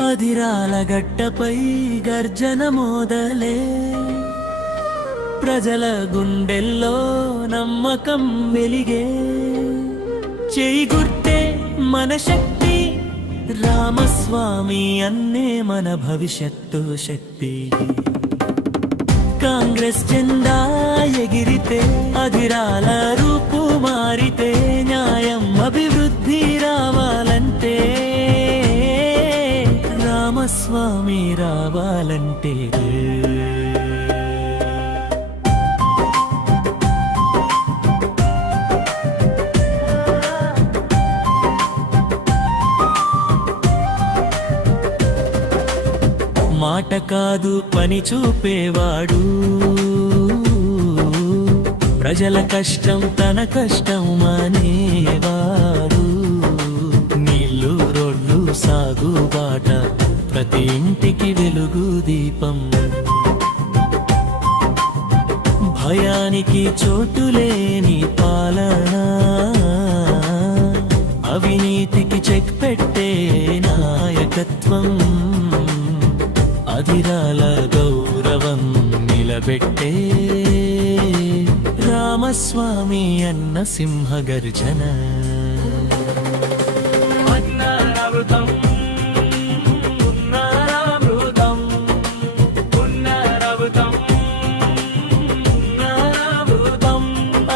అధిరాల గట్టపై గర్జన మోదలే, ప్రజల గుండెల్లో నమ్మకం వెలిగే. చేయి గుర్తే మన శక్తి, రామస్వామి అన్నే మన భవిష్యత్తు శక్తి. కాంగ్రెస్ జెండా ఎగిరితే, అధిరాల రూపు మారితే, న్యాయం అభివృద్ధి రావాలంటే, రామస్వామి రావాలంటే. మాట కాదు పని చూపేవాడు, ప్రజల కష్టం తన కష్టం అనేవాడు. నీళ్లు రోడ్లు సాగుబాట, ప్రతి ఇంటికి వెలుగు దీపం. భయానికి చోటులేని పాలన, అవినీతికి చెక్ పెట్టే నాయకత్వం. అధిరాల గౌరవం నిలబెట్టే, రామస్వామి అన్న సింహగర్జన.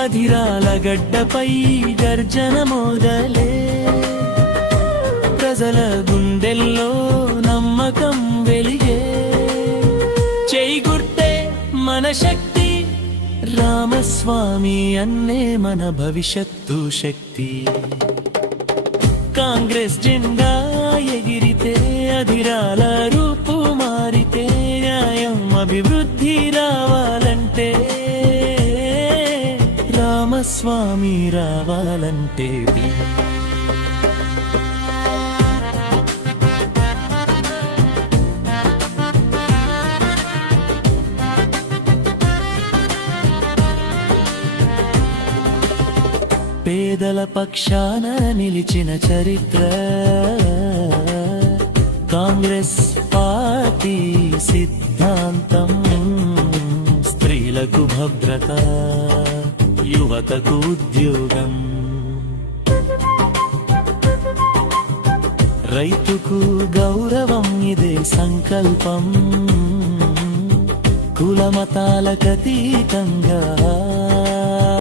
అధిరాల గడ్డపై గర్జన మోదలే, ప్రజల గుండెల్లో నమ్మకం వెలిగే. చేయి గుర్తే మన శక్తి, రామస్వామి అన్నే మన భవిష్యత్తు శక్తి. కాంగ్రెస్ జెండా ఎగిరితే, అధిరాల రూపు మారితే, న్యాయం అభివృద్ధి రావాలంటే, రామస్వామి రావాలంటే. పేదల పక్షాన నిలిచిన చరిత్ర కాంగ్రెస్ పార్టీ సిద్ధాంతం. స్త్రీలకు భద్రత, యువతకు ఉద్యోగం, రైతుకు గౌరవం ఇదే సంకల్పం. కుల మతాలకు అతీతంగా